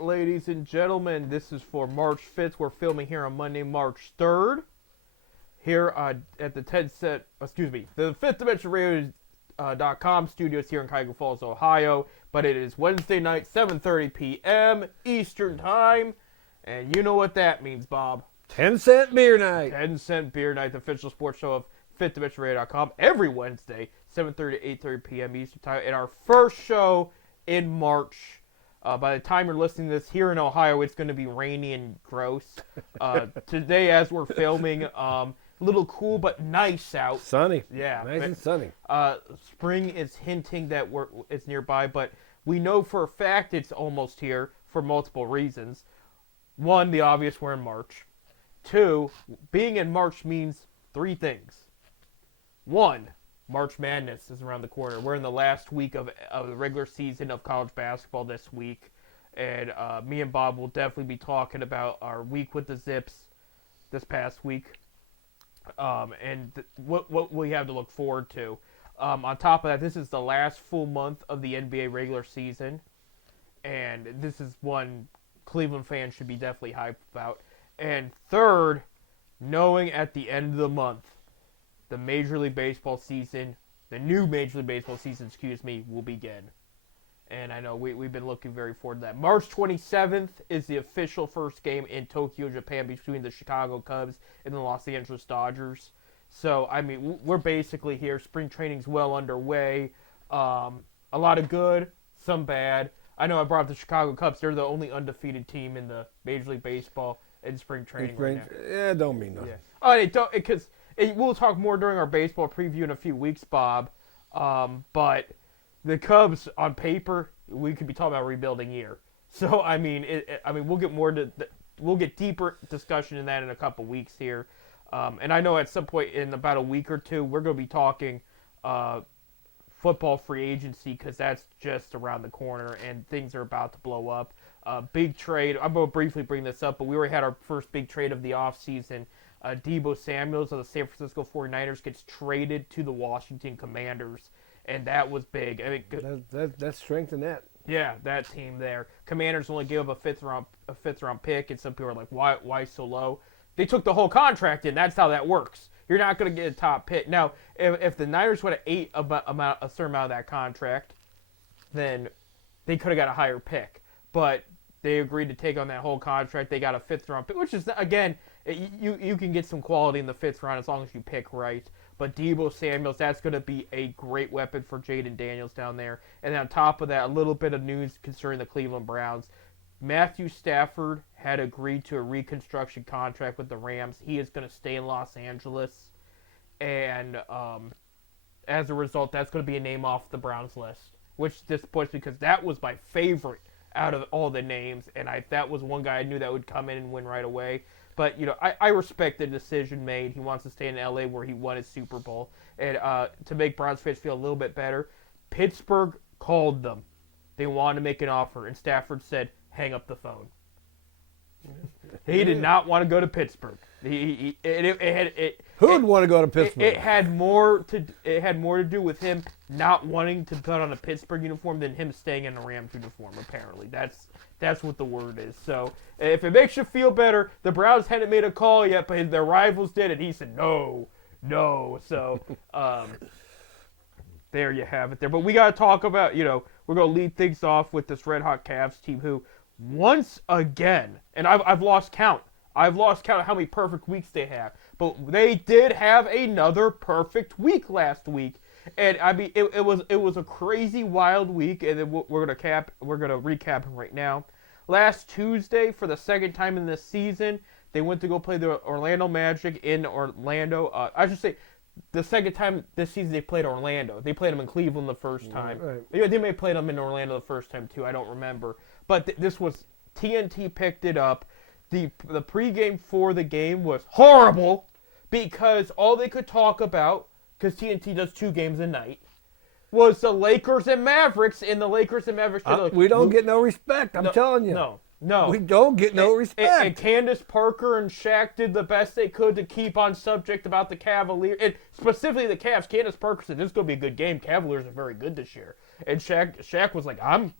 right, ladies and gentlemen, this is for March 5th. We're filming here on Monday, March 3rd. Here at the the Fifth Dimension Radio.com studios here in Cuyahoga Falls, Ohio. But it is Wednesday night, 7:30 p.m. Eastern Time. And you know what that means, Bob. 10-cent beer night. 10-cent beer night, the official sports show of FifthDimensionRadio.com every Wednesday, 7:30 to 8:30 p.m. Eastern Time. And our first show in March. By the time you're listening to this here in Ohio, it's going to be rainy and gross. Today, as we're filming, a little cool but nice out. Sunny. Yeah. Nice and sunny. Spring is hinting that it's nearby, but we know for a fact it's almost here for multiple reasons. One, the obvious, we're in March. Two, being in March means three things. One, March Madness is around the corner. We're in the last week of the regular season of college basketball this week. And me and Bob will definitely be talking about our week with the Zips this past week. And what we have to look forward to. On top of that, this is the last full month of the NBA regular season. And this is one Cleveland fans should be definitely hyped about. And third, knowing at the end of the month, the Major League Baseball season, the new Major League Baseball season, will begin. And I know we've been looking very forward to that. March 27th is the official first game in Tokyo, Japan between the Chicago Cubs and the Los Angeles Dodgers. So, I mean, we're basically here. Spring training's well underway. A lot of good, some bad. I know I brought up the Chicago Cubs. They're the only undefeated team in the Major League Baseball in spring training right now. Yeah, don't mean nothing. Yeah. Oh, because we'll talk more during our baseball preview in a few weeks, Bob. But the Cubs, on paper, we could be talking about a rebuilding year. So I mean, we'll get deeper discussion in that in a couple weeks here. And I know at some point in about a week or two, we're going to be talking football free agency because that's just around the corner and things are about to blow up. Big trade. I'm going to briefly bring this up, but we already had our first big trade of the offseason. Deebo Samuels of the San Francisco 49ers gets traded to the Washington Commanders, and that was big. I mean, that's strength in that. Yeah, that team there. Commanders only gave up a fifth round pick, and some people are like, why so low? They took the whole contract in. That's how that works. You're not going to get a top pick. Now, if the Niners would have ate a certain amount of that contract, then they could have got a higher pick. But they agreed to take on that whole contract. They got a fifth round pick, which is, again, you can get some quality in the fifth round as long as you pick right. But Deebo Samuels, that's going to be a great weapon for Jaden Daniels down there. And on top of that, a little bit of news concerning the Cleveland Browns. Matthew Stafford had agreed to a reconstruction contract with the Rams. He is going to stay in Los Angeles. And as a result, that's going to be a name off the Browns list, which disappoints me because that was my favorite out of all the names. And that was one guy I knew that would come in and win right away. But, I respect the decision made. He wants to stay in L.A. where he won his Super Bowl. And to make Browns fans feel a little bit better, Pittsburgh called them. They wanted to make an offer, and Stafford said, hang up the phone. He did not want to go to Pittsburgh. Who would want to go to Pittsburgh? It had more to do with him not wanting to put on a Pittsburgh uniform than him staying in a Rams uniform. Apparently, that's what the word is. So, if it makes you feel better, the Browns hadn't made a call yet, but their rivals did, and he said no. So, there you have it. There, but we got to talk about. We're going to lead things off with this Red Hot Cavs team who, once again, and I've lost count. I've lost count of how many perfect weeks they have. But they did have another perfect week last week. And I mean it was a crazy wild week, and then we're gonna recap it right now. Last Tuesday, for the second time in this season, they went to go play the Orlando Magic in Orlando. I should say the second time this season they played Orlando. They played them in Cleveland the first time. Right. They may have played them in Orlando the first time too. I don't remember. But this was TNT picked it up. The pregame for the game was horrible because all they could talk about, because TNT does 2 games a night, was the Lakers and Mavericks. And the Lakers and Mavericks. We don't get no respect. I'm telling you. No. We don't get no respect. And Candace Parker and Shaq did the best they could to keep on subject about the Cavaliers, and specifically the Cavs. Candace Parker said, this is going to be a good game. Cavaliers are very good this year. And Shaq was like, I'm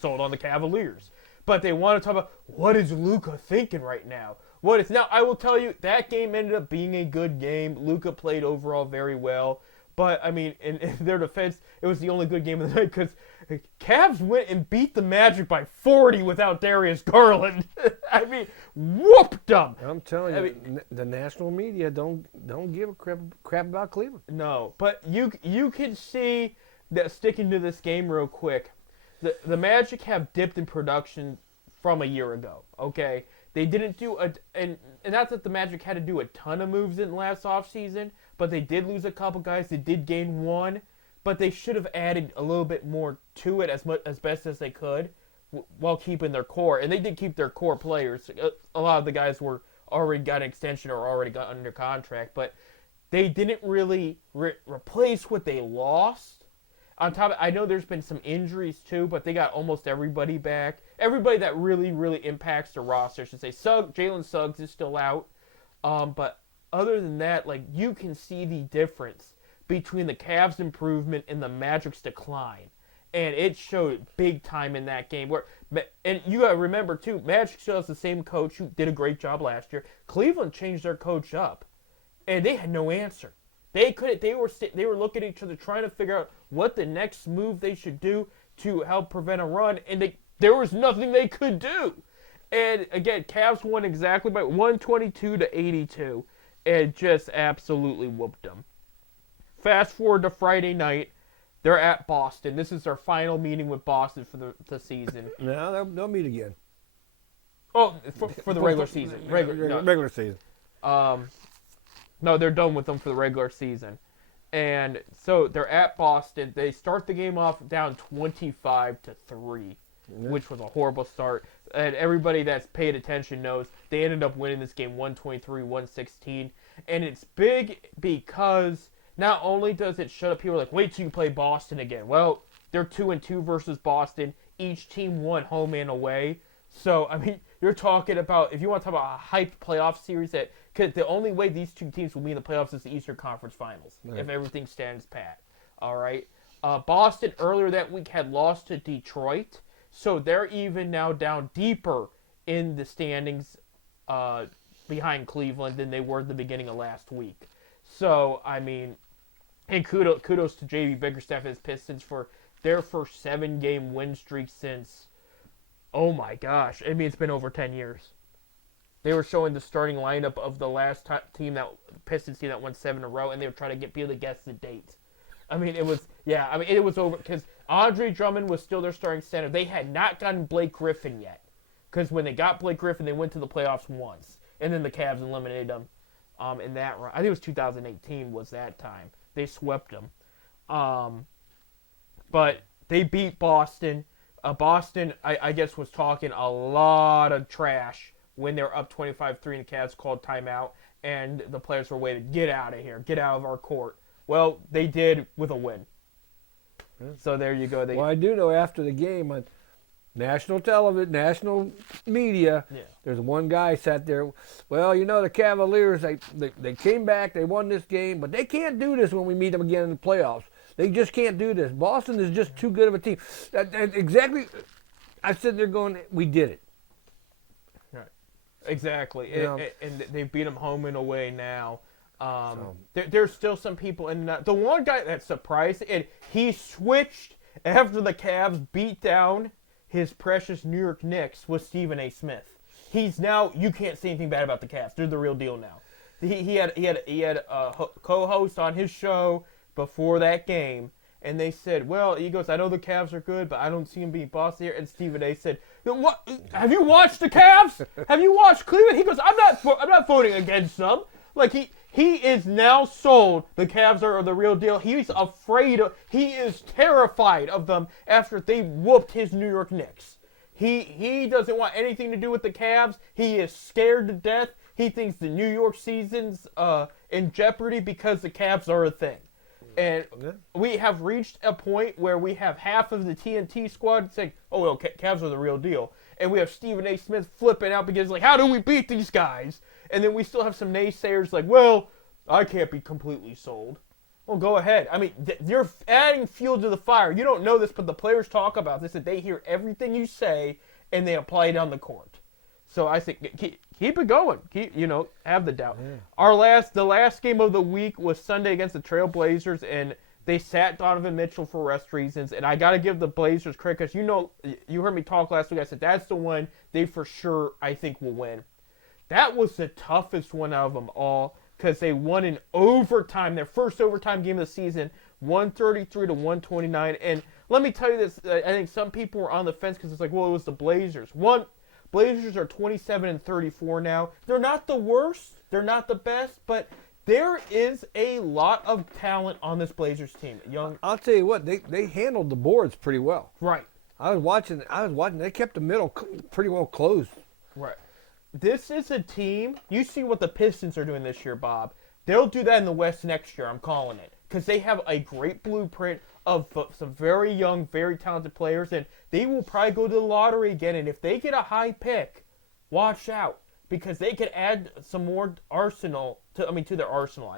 sold on the Cavaliers. But they want to talk about what is Luka thinking right now. What is now? I will tell you that game ended up being a good game. Luka played overall very well. But, I mean, in their defense, it was the only good game of the night because Cavs went and beat the Magic by 40 without Darius Garland. I mean, whooped them. I'm telling you, the national media don't give a crap about Cleveland. No, but you can see that sticking to this game real quick, the Magic have dipped in production from a year ago, okay? They didn't do and not that the Magic had to do a ton of moves in last offseason, but they did lose a couple guys. They did gain one, but they should have added a little bit more to it as best as they could while keeping their core. And they did keep their core players. A lot of the guys were already got an extension or already got under contract, but they didn't really replace what they lost. On top of it, I know there's been some injuries too, but they got almost everybody back. Everybody that really, really impacts the roster, I should say. Jalen Suggs is still out, but other than that, like, you can see the difference between the Cavs' improvement and the Magic's decline. And it showed big time in that game. And you got to remember, too, Magic still has the same coach who did a great job last year. Cleveland changed their coach up, and they had no answer. They were looking at each other trying to figure out what the next move they should do to help prevent a run, and there was nothing they could do. And, again, Cavs won exactly by 122-82. And just absolutely whooped them. Fast forward to Friday night. They're at Boston. This is their final meeting with Boston for the season. No, they'll meet again. Oh, for the regular season. Regular season. No, they're done with them for the regular season. And so they're at Boston. They start the game off down 25-3, which was a horrible start. And everybody that's paid attention knows they ended up winning this game 123-116. And it's big because not only does it shut up people like, wait till you play Boston again. Well, they're 2-2 versus Boston. Each team won home and away. So, I mean, you're talking about, if you want to talk about a hyped playoff series, because the only way these two teams will be in the playoffs is the Eastern Conference Finals, right, if everything stands pat. All right? Boston earlier that week had lost to Detroit. So they're even now down deeper in the standings behind Cleveland than they were at the beginning of last week. So, I mean, and kudos to J.B. Bickerstaff and his Pistons for their first 7-game win streak since, oh my gosh, I mean, it's been over 10 years. They were showing the starting lineup of the last Pistons team that won 7 in a row, and they were trying to get people to guess the date. I mean, it was over because Andre Drummond was still their starting center. They had not gotten Blake Griffin yet because when they got Blake Griffin, they went to the playoffs once, and then the Cavs eliminated them in that run. I think it was 2018 was that time. They swept them. But they beat Boston. Boston, I guess, was talking a lot of trash when they were up 25-3 and the Cavs called timeout, and the players were waiting, get out of here, get out of our court. Well, they did with a win. So there you go. Well, I do know after the game on national television, national media, there's one guy sat there. Well, you know, the Cavaliers, they came back, they won this game, but they can't do this when we meet them again in the playoffs. They just can't do this. Boston is just too good of a team. Exactly. I said they're going, we did it. Right. Exactly. And they beat them home and away now. There's still some people in the one guy that surprised, and he switched after the Cavs beat down his precious New York Knicks, was Stephen A. Smith. He's now, you can't say anything bad about the Cavs. They're the real deal now. He had a co-host on his show before that game, and they said, well, he goes, I know the Cavs are good, but I don't see him being boss here. And Stephen A. said, what? Have you watched the Cavs? Have you watched Cleveland? He goes, I'm not voting against them. Like, he is now sold. The Cavs are the real deal. He's afraid of, he is terrified of them after they whooped his New York Knicks. He doesn't want anything to do with the Cavs. He is scared to death. He thinks the New York season's in jeopardy because the Cavs are a thing. And we have reached a point where we have half of the TNT squad saying, oh, well, Cavs are the real deal. And we have Stephen A. Smith flipping out because, like, how do we beat these guys? And then we still have some naysayers like, well, I can't be completely sold. Well, go ahead. I mean, you're adding fuel to the fire. You don't know this, but the players talk about this, that they hear everything you say, and they apply it on the court. So I think keep it going. Have the doubt. Yeah. The last game of the week was Sunday against the Trailblazers, and they sat Donovan Mitchell for rest reasons. And I got to give the Blazers credit because you heard me talk last week. I said that's the one they for sure I think will win. That was the toughest one out of them all because they won in overtime, their first overtime game of the season, 133 to 129. And let me tell you this: I think some people were on the fence because it's like, well, it was the Blazers. Blazers are 27-34 now. They're not the worst. They're not the best, but there is a lot of talent on this Blazers team. I'll tell you what, they handled the boards pretty well. Right. I was watching. They kept the middle pretty well closed. Right. This is a team. You see what the Pistons are doing this year, Bob. They'll do that in the West next year. I'm calling it because they have a great blueprint of some very young, very talented players, and they will probably go to the lottery again. And if they get a high pick, watch out because they could add some more arsenal to their arsenal.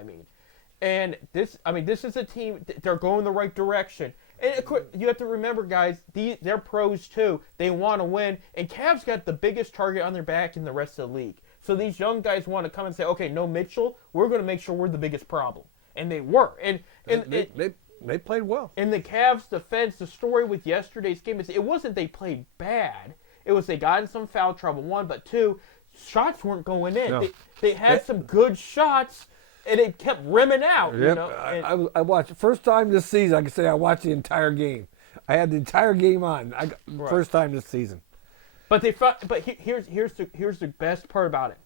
And this is a team. They're going the right direction. And of course, you have to remember, guys, they're pros too. They want to win, and Cavs got the biggest target on their back in the rest of the league. So these young guys want to come and say, okay, no Mitchell, we're going to make sure we're the biggest problem, and they were. And they played well. In the Cavs' defense, the story with yesterday's game is it wasn't they played bad. It was they got in some foul trouble, one, but two, shots weren't going in. No. They had some good shots, and it kept rimming out. Yep. I watched first time this season. I can say I watched the entire game. I had the entire game on. First time this season. But here's the best part about it.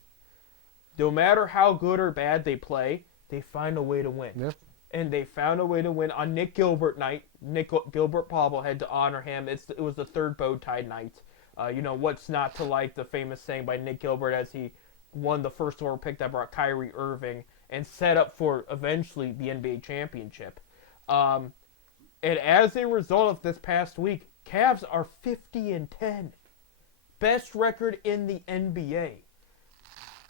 No matter how good or bad they play, they find a way to win. Yep. And they found a way to win on Nick Gilbert night. Gilbert bobblehead to honor him. It was the third bow tie night. What's not to like, the famous saying by Nick Gilbert as he won the first overall pick that brought Kyrie Irving and set up for eventually the NBA championship. And as a result of this past week, Cavs are 50-10. Best record in the NBA.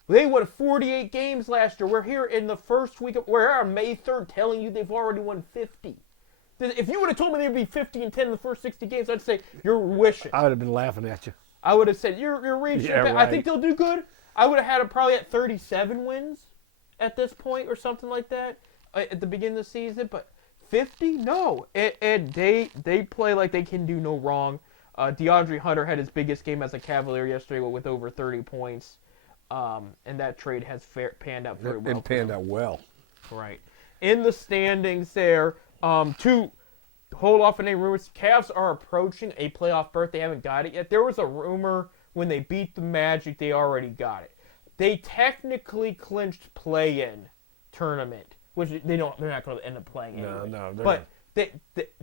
They won 48 games last year. We're here in the first week. We're here on May 3rd telling you they've already won 50. If you would have told me they'd be 50-10 in the first 60 games, I'd say you're wishing. I would have been laughing at you. I would have said you're reaching. Yeah, right. I think they'll do good. I would have had them probably at 37 wins at this point or something like that at the beginning of the season. But 50, no. And they play like they can do no wrong. DeAndre Hunter had his biggest game as a Cavalier yesterday with over 30 points. And that trade has panned out very well. It panned out well. Right. In the standings there, to hold off on any rumors, Cavs are approaching a playoff berth. They haven't got it yet. There was a rumor when they beat the Magic, they already got it. They technically clinched play-in tournament, which they're not going to end up playing anyway. No, but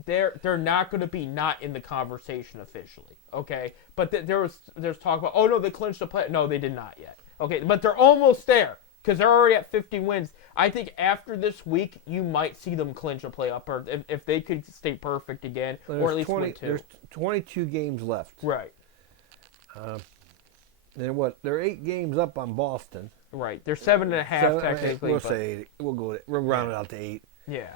they're not going to be not in the conversation officially, okay? But there's talk about, oh no, they clinched the play. No, they did not yet. Okay, but they're almost there because they're already at 50 wins. I think after this week, you might see them clinch a playoff berth if they could stay perfect again, or at least win two. There's 22 games left. Right. And what? They're 8 games up on Boston. Right. They're 7.5 technically. We'll say 8. We'll round it out to 8. Yeah.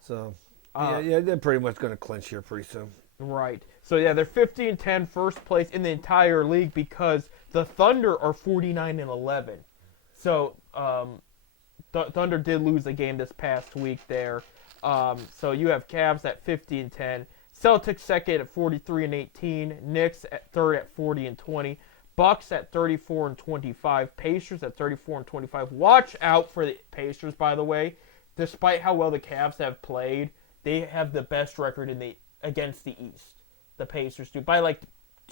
So they're pretty much going to clinch here pretty soon. Right. So yeah, they're 50-10, first place in the entire league because the Thunder are 49-11. So Thunder did lose a game this past week there. So you have Cavs at 50-10, Celtics second at 43-18, Knicks at third at 40-20, Bucks at 34-25, Pacers at 34-25. Watch out for the Pacers, by the way. Despite how well the Cavs have played, they have the best record against the East. The Pacers do by like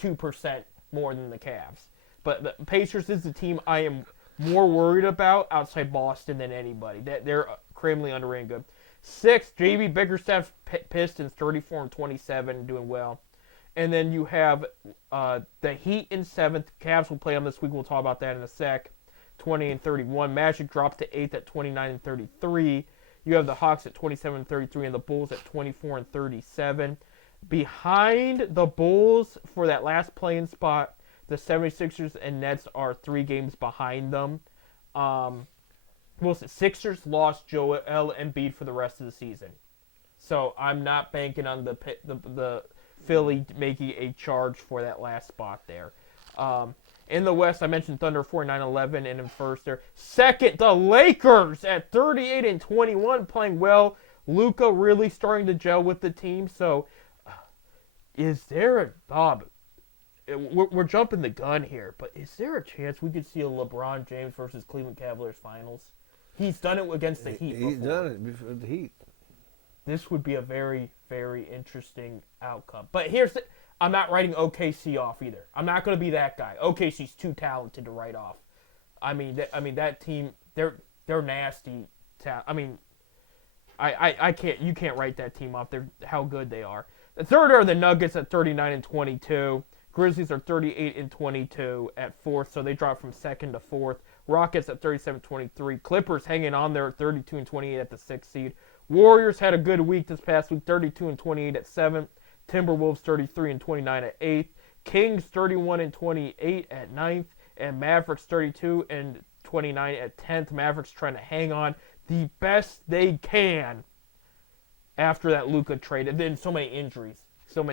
2% more than the Cavs. But the Pacers is the team I am more worried about outside Boston than anybody. They're criminally underrated good. 6th, J.B. Bickerstaff's Pistons, 34-27, doing well. And then you have the Heat in 7th. Cavs will play them this week. We'll talk about that in a sec. 20-31. Magic drops to 8th at 29-33. You have the Hawks at 27-33 and the Bulls at 24-37. Behind the Bulls for that last play-in spot, the 76ers and Nets are 3 games behind them. Well, Sixers lost Joel Embiid for the rest of the season, so I'm not banking on the Philly making a charge for that last spot there. In the West, I mentioned Thunder 49-11, and in first there. Second, the Lakers at 38-21, playing well. Luka really starting to gel with the team. So, is there a Bob? We're jumping the gun here, but is there a chance we could see a LeBron James versus Cleveland Cavaliers finals? He's done it against the Heat before. He's done it before the Heat. This would be a very, very interesting outcome. But here's the... I'm not writing OKC off either. I'm not going to be that guy. OKC's too talented to write off. I mean that team. They're nasty. I can't. You can't write that team off. They're how good they are. The third are the Nuggets at 39-22. Grizzlies are 38-22 at fourth, so they drop from second to fourth. Rockets at 37-23. Clippers hanging on there at 32-28 at the sixth seed. Warriors had a good week this past week, 32-28 at seventh. Timberwolves 33-29 at 8th, Kings 31-28 at 9th, and Mavericks 32-29 at 10th. Mavericks trying to hang on the best they can after that Luka trade. And then so many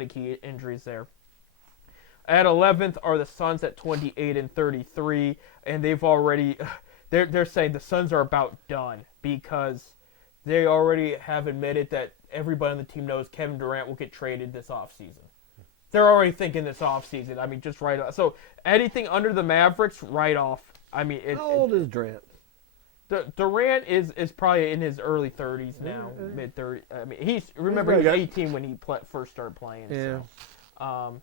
key injuries there. At 11th are the Suns at 28-33, and they've already they're saying the Suns are about done because they already have admitted that everybody on the team knows Kevin Durant will get traded this offseason. They're already thinking this offseason. I mean, just right off. So anything under the Mavericks, right off. I mean, how old is Durant? Durant is probably in his early 30s now, mid 30s. I mean, he was 18 when he first started playing. Yeah. So,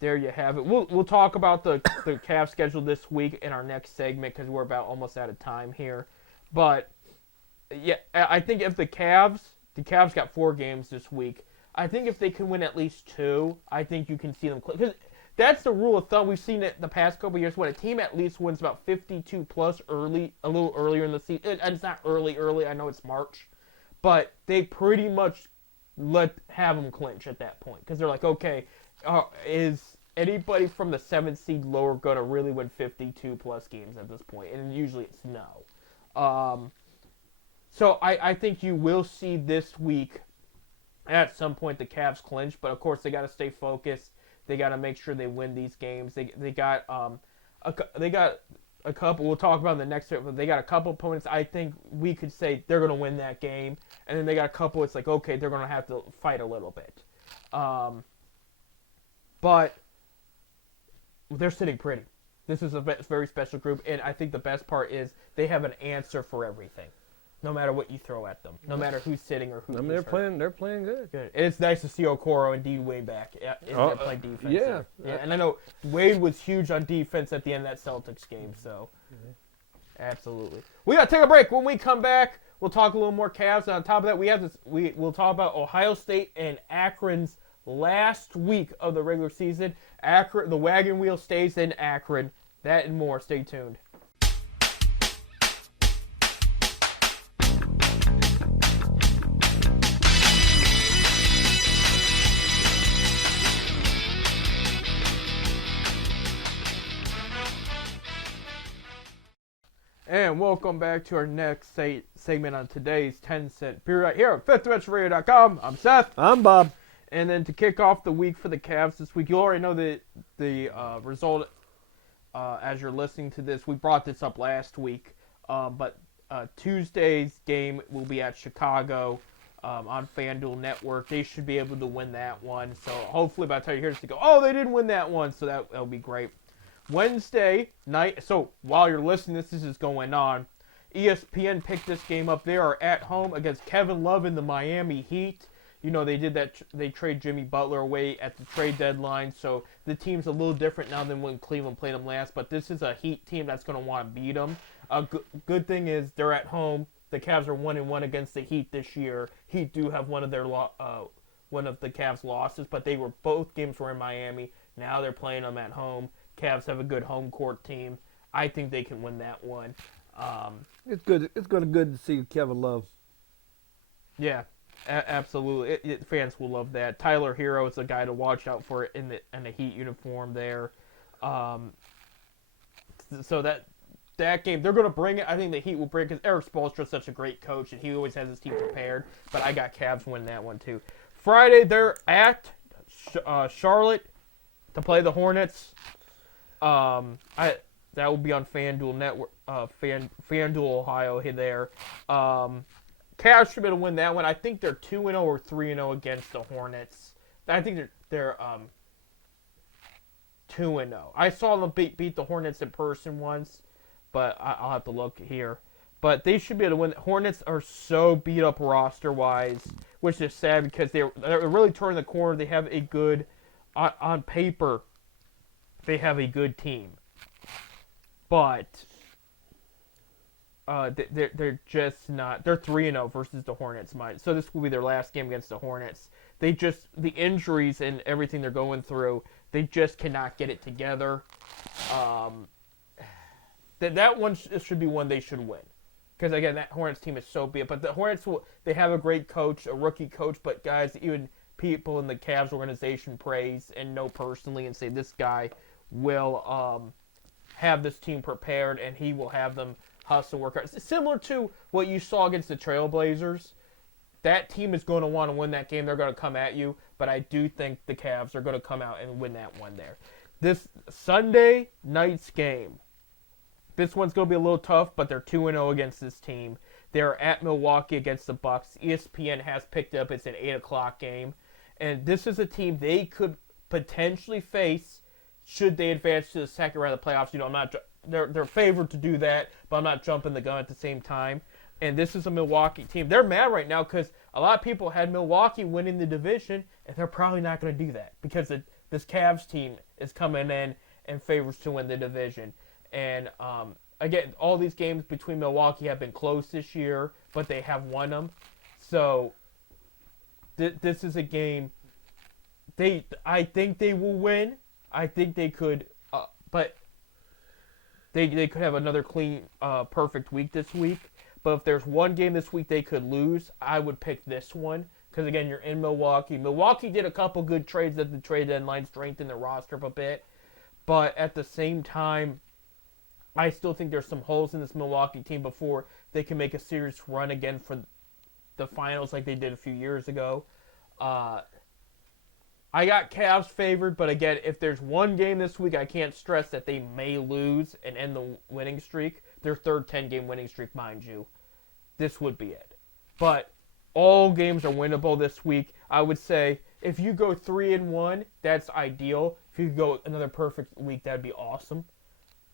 there you have it. We'll talk about the Cavs schedule this week in our next segment because we're about almost out of time here. But yeah, I think if the Cavs got 4 games this week. I think if they can win at least 2, I think you can see them. Because that's the rule of thumb. We've seen it the past couple of years when a team at least wins about 52 plus early, a little earlier in the season. And it's not early. I know it's March. But they pretty much have them clinch at that point. Because they're like, okay, is anybody from the 7th seed lower going to really win 52 plus games at this point? And usually it's no. So I think you will see this week at some point the Cavs clinch, but of course they got to stay focused. They got to make sure they win these games. They got a couple. We'll talk about in the next bit, but they got a couple opponents. I think we could say they're going to win that game, and then they got a couple. It's like okay, they're going to have to fight a little bit, but they're sitting pretty. This is a very special group, and I think the best part is they have an answer for everything. No matter what you throw at them, no matter who's sitting or who's they're playing good. And it's nice to see Okoro and Dean Wade back. They're playing defense. Yeah. Yeah, and I know Wade was huge on defense at the end of that Celtics game. So, absolutely. We got to take a break. When we come back, we'll talk a little more Cavs. And on top of that, we'll talk about Ohio State and Akron's last week of the regular season. Akron, the wagon wheel stays in Akron. That and more. Stay tuned. And welcome back to our next segment on today's 10-cent beer right here at FifthDimensionRadio.com. I'm Seth. I'm Bob. And then to kick off the week for the Cavs this week, you already know the result as you're listening to this. We brought this up last week, but Tuesday's game will be at Chicago on FanDuel Network. They should be able to win that one. So hopefully by the time you hear this, you go, oh, they didn't win that one. So that'll be great. Wednesday night, so while you're listening, this is going on. ESPN picked this game up. They are at home against Kevin Love in the Miami Heat. You know, they did that. They trade Jimmy Butler away at the trade deadline, so the team's a little different now than when Cleveland played them last. But this is a Heat team that's going to want to beat them. Good thing is they're at home. The Cavs are 1-1 against the Heat this year. Heat do have one of the Cavs' losses, but both games were in Miami. Now they're playing them at home. Cavs have a good home court team. I think they can win that one. It's good. It's good to see Kevin Love. Yeah, absolutely. Fans will love that. Tyler Hero is a guy to watch out for in the Heat uniform there. So that that game, they're going to bring it. I think the Heat will bring it because Eric Spoelstra is such a great coach, and he always has his team prepared. But I got Cavs winning that one, too. Friday, they're at Charlotte to play the Hornets. That will be on FanDuel Network, FanDuel Ohio there. Cavs should be able to win that one. I think they're 2-0 or 3-0 against the Hornets. I think they're 2-0. I saw them beat the Hornets in person once, but I'll have to look here. But they should be able to win. Hornets are so beat up roster-wise, which is sad because they're really turning the corner. They have a good, on paper, they have a good team. But they're just not. They're 3-0 versus the Hornets. So this will be their last game against the Hornets. The injuries and everything they're going through, they just cannot get it together. That one should be one they should win. Because, again, that Hornets team is so beat. But the Hornets, they have a great coach, a rookie coach. But, guys, even people in the Cavs organization praise and know personally and say this guy will have this team prepared and he will have them hustle, work hard. It's similar to what you saw against the Trailblazers. That team is going to want to win that game. They're going to come at you. But I do think the Cavs are going to come out and win that one there. This Sunday night's game. This one's going to be a little tough, but they're 2-0 against this team. They're at Milwaukee against the Bucks. ESPN has picked up. It's an 8 o'clock game. And this is a team they could potentially face should they advance to the second round of the playoffs. I'm not. They're favored to do that, but I'm not jumping the gun at the same time. And this is a Milwaukee team. They're mad right now because a lot of people had Milwaukee winning the division, and they're probably not going to do that because this Cavs team is coming in and favors to win the division. And again, all these games between Milwaukee have been close this year, but they have won them. So this is a game. I think they will win. I think they could, but they could have another clean, perfect week this week. But if there's one game this week they could lose, I would pick this one. Because, again, you're in Milwaukee. Milwaukee did a couple good trades at the trade deadline, strengthened their roster up a bit. But at the same time, I still think there's some holes in this Milwaukee team before they can make a serious run again for the finals like they did a few years ago. I got Cavs favored, but again, if there's one game this week I can't stress that they may lose and end the winning streak, their third 10-game winning streak, mind you, this would be it. But all games are winnable this week. I would say if you go 3-1, that's ideal. If you go another perfect week, that'd be awesome.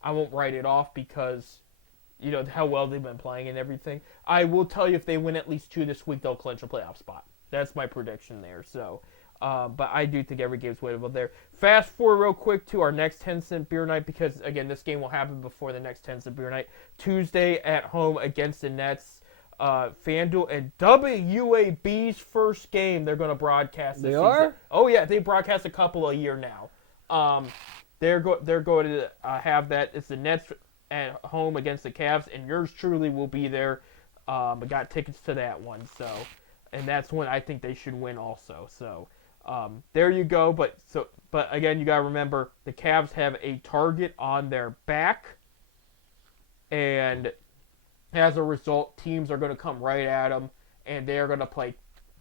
I won't write it off because, how well they've been playing and everything. I will tell you if they win at least 2 this week, they'll clinch a playoff spot. That's my prediction there. So, but I do think every game's winnable there. Fast forward real quick to our next 10-cent beer night because, again, this game will happen before the next 10-cent beer night. Tuesday at home against the Nets. FanDuel and WAB's first game they're going to broadcast this season. Are? Oh, yeah. They broadcast a couple a year now. They're going to have that. It's the Nets at home against the Cavs, and yours truly will be there. I got tickets to that one, and that's when I think they should win also. So there you go. But again, you got to remember the Cavs have a target on their back, and as a result, teams are going to come right at them, and they are going to play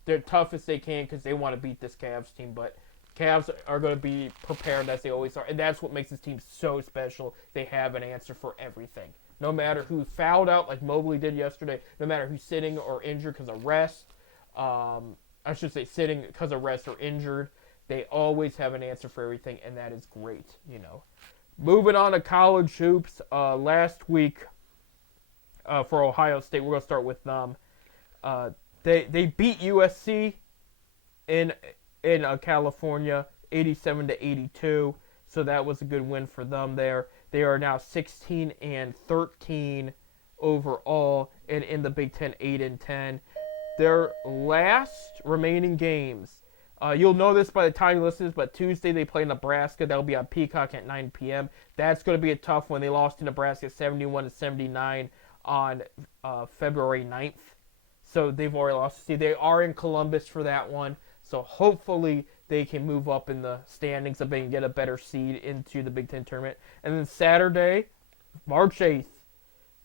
their toughest they can because they want to beat this Cavs team, but Cavs are going to be prepared as they always are, and that's what makes this team so special. They have an answer for everything. No matter who fouled out like Mobley did yesterday, no matter who's sitting or injured because of rest, I should say sitting because of rest or injured, they always have an answer for everything, and that is great, Moving on to college hoops, last week for Ohio State, we're going to start with them. They beat USC in California, 87-82. So that was a good win for them there. They are now 16-13 overall, and in the Big Ten, 8-10. Their last remaining games, you'll know this by the time you listen to this, but Tuesday they play Nebraska. That'll be on Peacock at 9 p.m. That's going to be a tough one. They lost to Nebraska 71-79 on February 9th. So they've already lost. See, they are in Columbus for that one. So hopefully they can move up in the standings and get a better seed into the Big Ten tournament. And then Saturday, March 8th,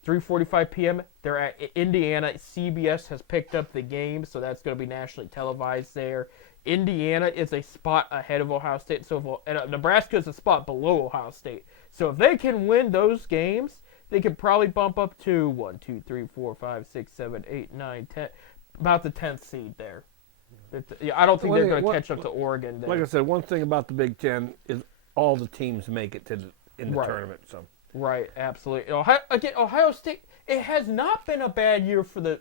3:45 p.m. They're at Indiana. CBS has picked up the game, so that's going to be nationally televised there. Indiana is a spot ahead of Ohio State, and Nebraska is a spot below Ohio State. So if they can win those games, they could probably bump up to 1, 2, 3, 4, 5, 6, 7, 8, 9, 10, about the 10th seed there. I don't think they're going to catch up to Oregon there. Like I said, one thing about the Big Ten is all the teams make it in the Right. tournament. So Right, absolutely. Ohio State. It has not been a bad year for the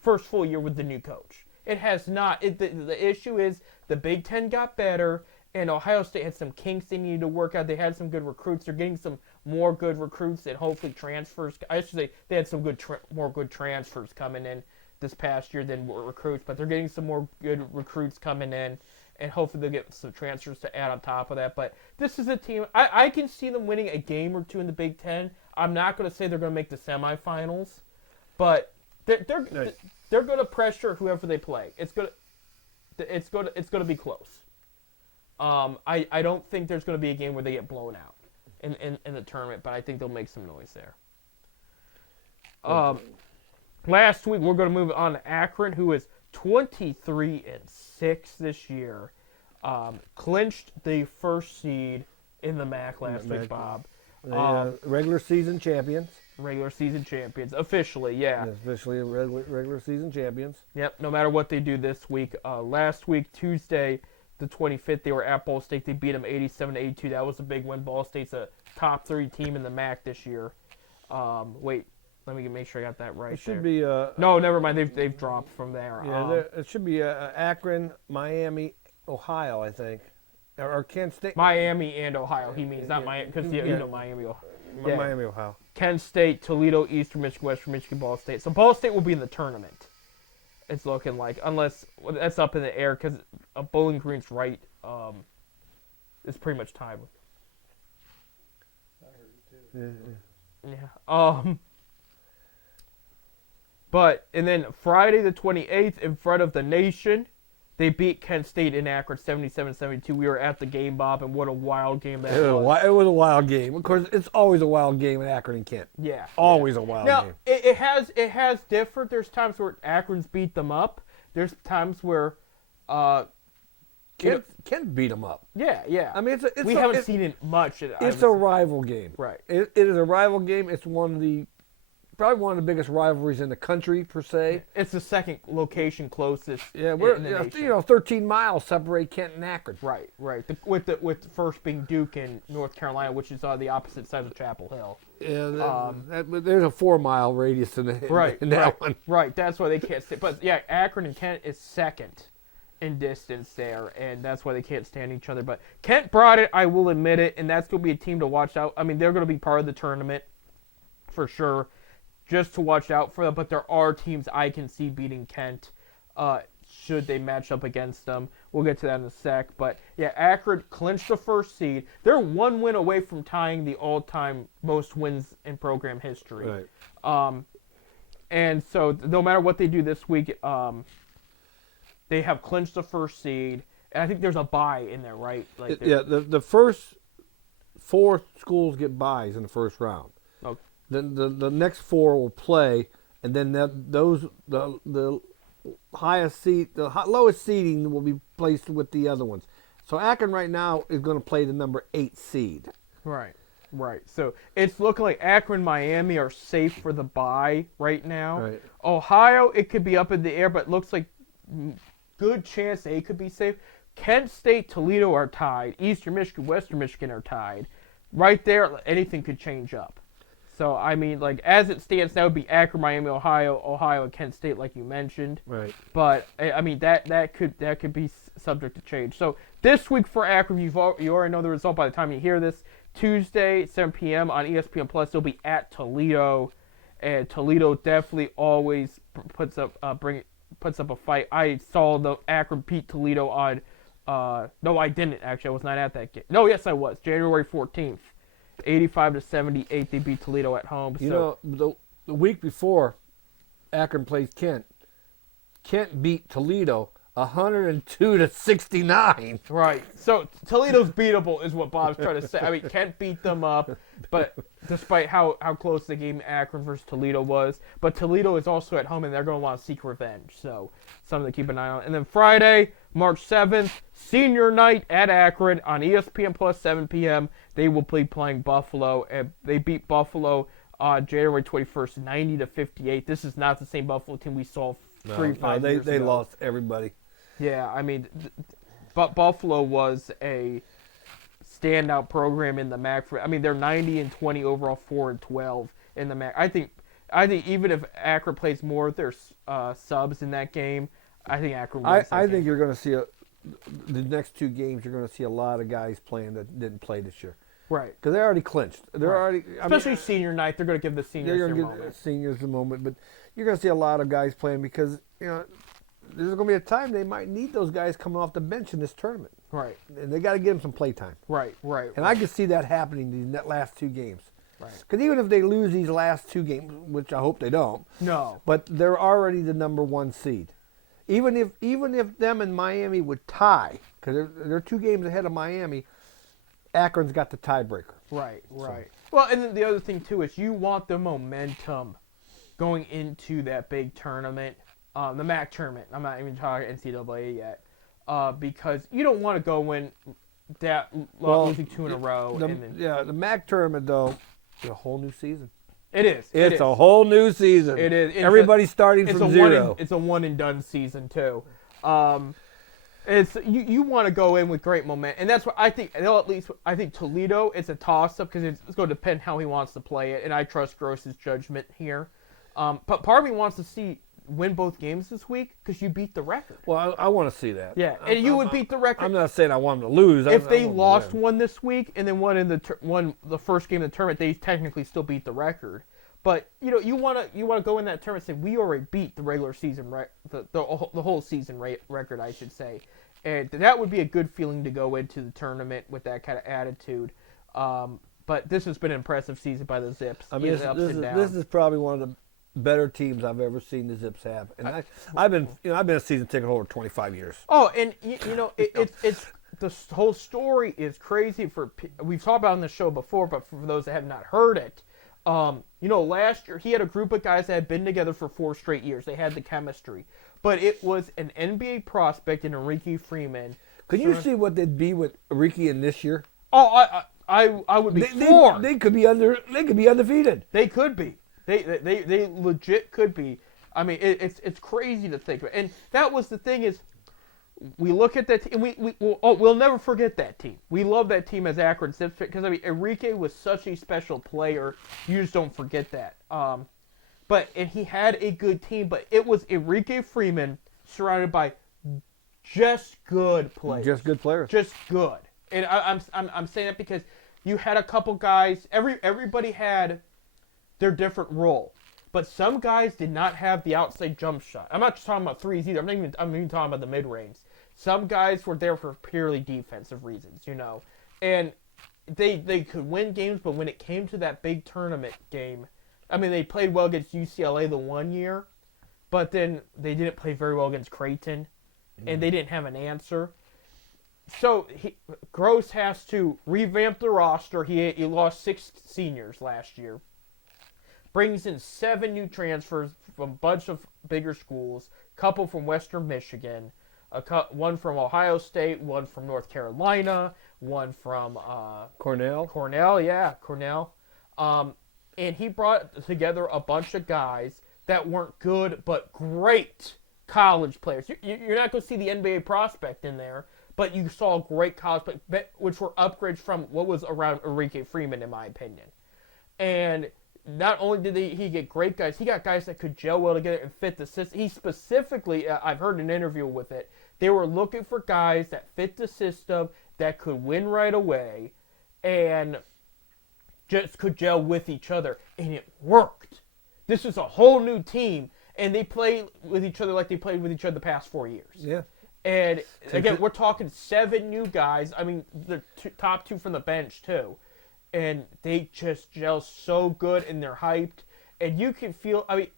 first full year with the new coach. It has not. The issue is the Big Ten got better, and Ohio State had some kinks they needed to work out. They had some good recruits. They're getting some more good recruits and hopefully transfers. I should say they had some more good transfers coming in this past year than recruits, but they're getting some more good recruits coming in. And hopefully they'll get some transfers to add on top of that. But this is a team, I can see them winning a game or two in the Big Ten. I'm not going to say they're going to make the semifinals, but they're going to pressure whoever they play. It's going to be close. I don't think there's going to be a game where they get blown out in the tournament, but I think they'll make some noise there. Last week we're going to move on to Akron, who is 23-6 this year, clinched the first seed in the MAC last week, Bob. Regular season champions. Regular season champions, officially, yeah. Officially regular season champions. Yep, no matter what they do this week. Last week, Tuesday, the 25th, they were at Ball State. They beat them 87-82. That was a big win. Ball State's a top 3 team in the MAC this year. Wait. Let me make sure I got that right. It should be. No, never mind. They've dropped from there. Yeah, it should be Akron, Miami, Ohio, I think, or Kent State. Miami and Ohio. He means not Miami because you know Miami. Yeah. Miami, Ohio. Kent State, Toledo, Eastern Michigan, Western Michigan, Ball State. So Ball State will be in the tournament. It's looking like, unless that's up in the air because Bowling Green's right. Is pretty much tied with. I heard it too. Yeah. But, and then Friday the 28th, in front of the nation, they beat Kent State in Akron 77-72. We were at the game, Bob, and what a wild game that was. It was a wild game. Of course, it's always a wild game in Akron and Kent. Yeah. Always a wild game. Now, it has differed. There's times where Akron's beat them up. There's times where Kent beat them up. Yeah. I mean, we haven't seen it much. It's a rival game. Right. It is a rival game. It's probably one of the biggest rivalries in the country, per se. It's the second location closest. Yeah, in the nation. 13 miles separate Kent and Akron. Right. With the first being Duke in North Carolina, which is on the opposite side of Chapel Hill. Yeah, there's a 4-mile radius in that one. Right. That's why they can't stay. But yeah, Akron and Kent is second in distance there, and that's why they can't stand each other. But Kent brought it, I will admit it, and that's going to be a team to watch out. I mean, they're going to be part of the tournament for sure. Just to watch out for them, but there are teams I can see beating Kent should they match up against them. We'll get to that in a sec. But, yeah, Akron clinched the first seed. They're 1 win away from tying the all-time most wins in program history. Right. And so no matter what they do this week, they have clinched the first seed. And I think there's a bye in there, right? The first 4 schools get byes in the first round. Okay. Then the next 4 will play, and then the highest seed, lowest seeding will be placed with the other ones. So Akron right now is going to play the number 8 seed. Right. So it's looking like Akron, Miami are safe for the bye right now. Right. Ohio, it could be up in the air, but it looks like good chance they could be safe. Kent State, Toledo are tied. Eastern Michigan, Western Michigan are tied. Right there, anything could change up. So, I mean, like, as it stands now, it would be Akron, Miami, Ohio, and Kent State, like you mentioned. Right. But, I mean, that could be subject to change. So, this week for Akron, you already know the result by the time you hear this. Tuesday, 7 p.m. on ESPN+, they'll be at Toledo. And Toledo definitely always puts up a fight. I saw the Akron beat Toledo on, no, I didn't, actually. I was not at that game. No, yes, I was. January 14th. 85-78, they beat Toledo at home. You know, the week before Akron plays Kent beat Toledo 102-69. Right. So Toledo's beatable is what Bob's trying to say. I mean, Kent beat them up, but despite how close the game Akron versus Toledo was, but Toledo is also at home and they're going to want to seek revenge. So something to keep an eye on. And then Friday, March 7th, senior night at Akron on ESPN Plus 7 p.m. They will be playing Buffalo, and they beat Buffalo on January 21st, 90-58. This is not the same Buffalo team we saw 5 years ago. They lost everybody. Yeah, I mean, but Buffalo was a standout program in the MAC. I mean, they're 90-20 overall, 4-12 in the MAC. I think even if Akron plays more of their subs in that game, I think Akron wins. I think you're going to see the next 2 games. You're going to see a lot of guys playing that didn't play this year. Right. Because they're already clinched. They're already, especially senior night. They're going to give the seniors their moment. Give seniors a moment, but you're going to see a lot of guys playing because there's going to be a time they might need those guys coming off the bench in this tournament. Right. And they got to give them some play time. Right. And I can see that happening these last 2 games. Right. Because even if they lose these last 2 games, which I hope they don't. No. But they're already the number 1 seed. Even if them and Miami would tie, because they're 2 games ahead of Miami, Akron's got the tiebreaker. Right. Well, and then the other thing too is you want the momentum going into that big tournament, the MAC tournament. I'm not even talking NCAA yet, because you don't want to go in that losing 2 in a row. The MAC tournament though, is a whole new season. It is. It's a whole new season. It is. Everybody's starting from zero. It's a one and done season too. It's you want to go in with great momentum, and that's what I think. At least I think Toledo. It's a toss up because it's going to depend how he wants to play it, and I trust Gross's judgment here. But part of me wants to win both games this week because you beat the record. Well, I want to see that. Yeah, and you would beat the record. I'm not saying I want them to lose. If they lost one this week and then won the first game of the tournament, they technically still beat the record. But you want to go in that tournament and say we already beat the regular season the whole season record, I should say, and that would be a good feeling to go into the tournament with that kind of attitude. But this has been an impressive season by the Zips. I mean, this is probably one of the better teams I've ever seen the Zips have, and I've been a season ticket holder 25 years. Oh, and it's the whole story is crazy. We've talked about it on the show before, but for those that have not heard it. Last year he had a group of guys that had been together for 4 straight years. They had the chemistry, but it was an NBA prospect in Enrique Freeman. Can you see what they'd be with Enrique in this year? Oh, I would be floored. They could be undefeated. They could be. They legit could be. I mean, it's crazy to think about. And that was the thing is, we look at that team, and we'll never forget that team. We love that team as Akron Zips because I mean Enrique was such a special player. You just don't forget that. And he had a good team, but it was Enrique Freeman surrounded by just good players. Just good players. Just good. And I'm saying that because you had a couple guys. Everybody had their different role. But some guys did not have the outside jump shot. I'm not just talking about threes either. I'm even talking about the mid-range. Some guys were there for purely defensive reasons, And they could win games, but when it came to that big tournament game, I mean, they played well against UCLA the one year, but then they didn't play very well against Creighton, and they didn't have an answer. So Gross has to revamp the roster. He lost 6 seniors last year. Brings in 7 new transfers from a bunch of bigger schools, a couple from Western Michigan, one from Ohio State, one from North Carolina, one from Cornell. Cornell. And he brought together a bunch of guys that weren't good but great college players. You're not going to see the NBA prospect in there, but you saw great college players, which were upgrades from what was around Enrique Freeman, in my opinion. And not only did he get great guys, he got guys that could gel well together and fit the system. He specifically, I've heard an interview with it, they were looking for guys that fit the system, that could win right away, and just could gel with each other. And it worked. This is a whole new team, and they play with each other like they played with each other the past 4 years. Yeah. And again, we're talking 7 new guys. I mean, the top 2 from the bench, too. And they just gel so good, and they're hyped. And you can feel, I mean,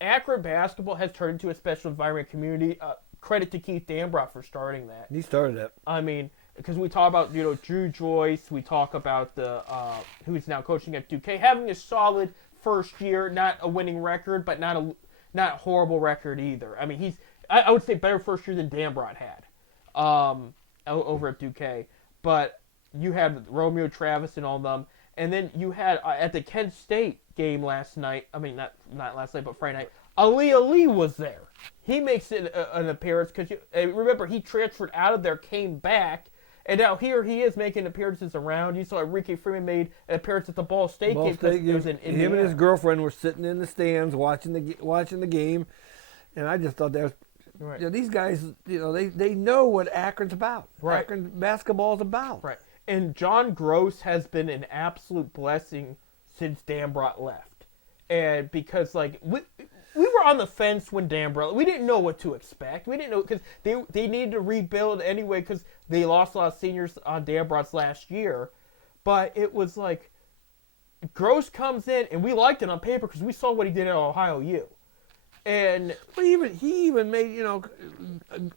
Akron basketball has turned into a special environment community credit to Keith Dambrot for starting that. He started it. I mean, because we talk about Drew Joyce, we talk about the who's now coaching at Duquesne having a solid first year, not a winning record, but not a horrible record either. I mean, I would say better first year than Dambrot had over at Duquesne. But you had Romeo Travis and all them, and then you had at the Kent State game last night. I mean, not last night, but Friday night. Ali was there. He makes it an appearance because remember he transferred out of there, came back. And now here he is making appearances around. You saw Enrique Freeman made an appearance at the Ball State game because it was in Indiana. Him and his girlfriend were sitting in the stands watching the game, and I just thought that was right. These guys, they know what Akron's about. Right. Akron basketball is about. Right. And John Gross has been an absolute blessing since Dambrot left, and because we were on the fence when Dambrot. We didn't know what to expect. We didn't know because they needed to rebuild anyway because they lost a lot of seniors on Dambrot's last year. But it was like Gross comes in, and we liked it on paper because we saw what he did at Ohio U. And he even made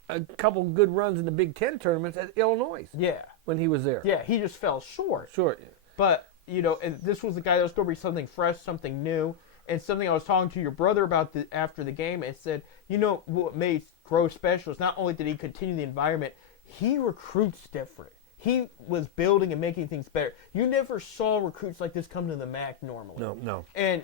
a couple good runs in the Big Ten tournaments at Illinois. Yeah, when he was there. Yeah, he just fell short. Sure. But and this was the guy that was going to be something fresh, something new. And something I was talking to your brother about after the game, and said, what made Gross special is not only did he continue the environment, he recruits different. He was building and making things better. You never saw recruits like this come to the MAC normally. No. And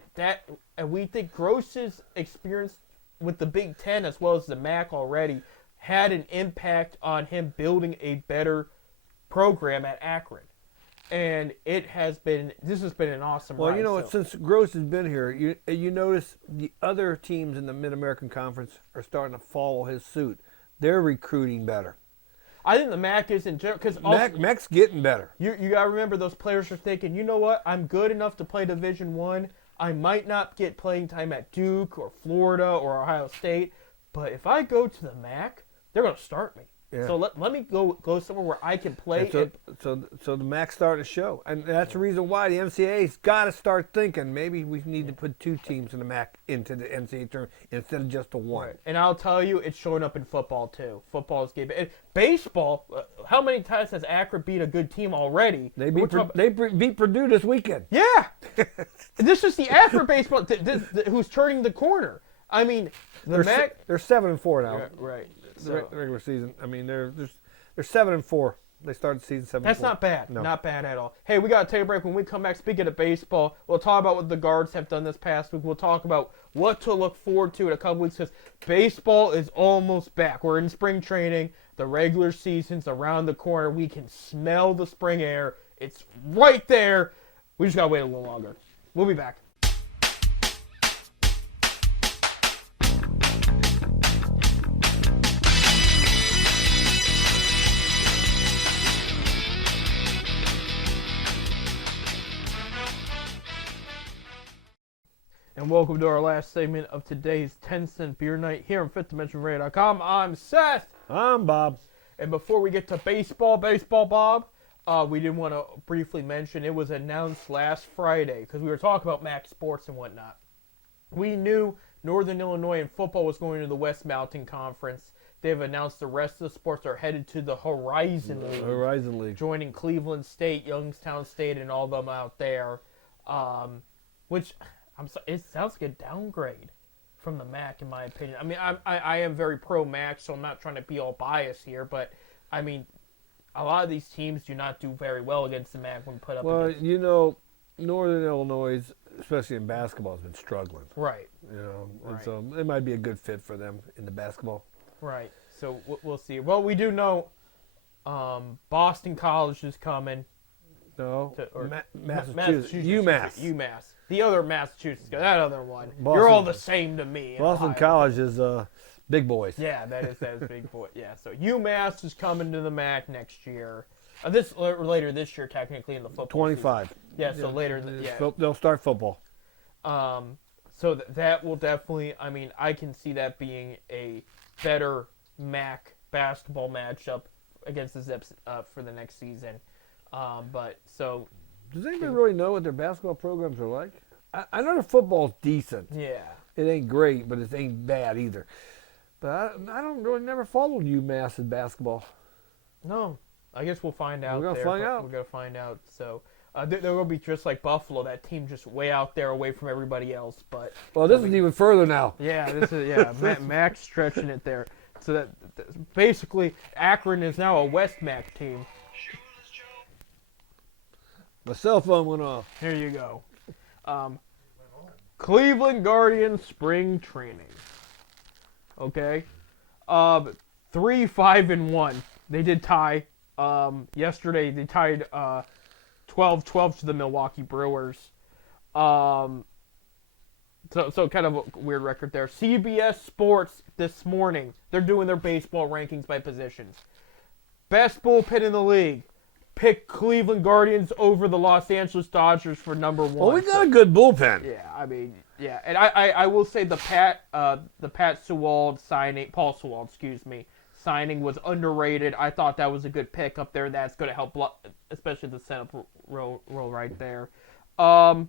we think Gross's experience with the Big Ten as well as the MAC already had an impact on him building a better program at Akron. And this has been an awesome ride. Well, since Gross has been here, you notice the other teams in the Mid-American Conference are starting to follow his suit. They're recruiting better. I think the MAC is in general because MAC's getting better. You got to remember those players are thinking, you know what? I'm good enough to play Division I. I might not get playing time at Duke or Florida or Ohio State, but if I go to the MAC, they're going to start me. Yeah. So let me go somewhere where I can play. So the MAC's starting to show, and that's the reason why the NCAA's got to start thinking maybe we need to put two teams in the MAC into the NCAA tournament instead of just the one. Right. And I'll tell you, it's showing up in football too. Football is getting baseball. How many times has Akron beat a good team already? They beat Purdue this weekend. Yeah, this is the Akron baseball who's turning the corner. I mean, MAC. They're 7-4 now. Yeah, right. The regular season. I mean, they're 7-4. They started the season 7-4. That's not bad. No. Not bad at all. Hey, we got to take a break. When we come back, speaking of baseball, we'll talk about what the Guards have done this past week. We'll talk about what to look forward to in a couple weeks because baseball is almost back. We're in spring training. The regular season's around the corner. We can smell the spring air. It's right there. We just got to wait a little longer. We'll be back. And welcome to our last segment of today's 10-cent beer night here on FifthDimensionRadio.com. I'm Seth. I'm Bob. And before we get to baseball, Bob, we did want to briefly mention it was announced last Friday because we were talking about MAC sports and whatnot. We knew Northern Illinois in football was going to the West Mountain Conference. They've announced the rest of the sports are headed to the Horizon League. Horizon League. Joining Cleveland State, Youngstown State, and all them out there. Which... it sounds like a downgrade from the MAC, in my opinion. I mean, I am very pro-MAC, so I'm not trying to be all biased here, but, I mean, a lot of these teams do not do very well against the MAC when put up against. Well, Northern Illinois, especially in basketball, has been struggling. Right. And so it might be a good fit for them in the basketball. Right. So we'll see. Well, we do know Boston College is coming. No, Massachusetts. UMass. The other Massachusetts guy. That other one. Boston. You're all the same to me. Boston College is big boys. Yeah, that is big boy. Yeah, so UMass is coming to the MAC next year. Later this year, technically in the football 25. season. Yeah, so later. They'll start football. So that will definitely. I mean, I can see that being a better MAC basketball matchup against the Zips for the next season. Does anybody really know what their basketball programs are like? I know the football's decent. Yeah. It ain't great, but it ain't bad either. But I don't really never followed UMass in basketball. No, I guess we'll find out. We're gonna there, find but out. We're gonna find out. So they're gonna be just like Buffalo, that team just way out there, away from everybody else. But Well, this is even further now. yeah, this is Max stretching it there. So that basically Akron is now a West Mac team. My cell phone went off. Here you go. Cleveland Guardians spring training. Okay. 3-5-1. They did tie. Yesterday they tied 12-12 to the Milwaukee Brewers. So kind of a weird record there. CBS Sports this morning, they're doing their baseball rankings by positions. Best bullpen in the league. Pick Cleveland Guardians over the Los Angeles Dodgers for number 1. Well, we got a good bullpen. Yeah, I mean, yeah, and I will say the Pat Sewald signing, Paul Sewald, signing was underrated. I thought that was a good pick up there. That's going to help, especially the setup row right there. So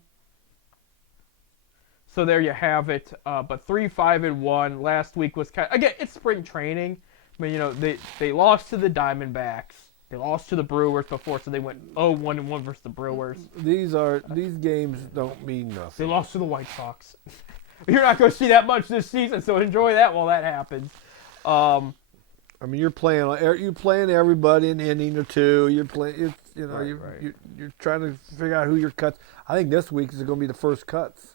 there you have it. But 3-5-1 last week was again, it's spring training. I mean, they lost to the Diamondbacks. They lost to the Brewers before, so they went 0-1-1 versus the Brewers. These games don't mean nothing. They lost to the White Sox. You're not going to see that much this season, so enjoy that while that happens. I mean, you're playing everybody in an inning or two. You're playing, you're trying to figure out who your cuts. I think this week is going to be the first cuts.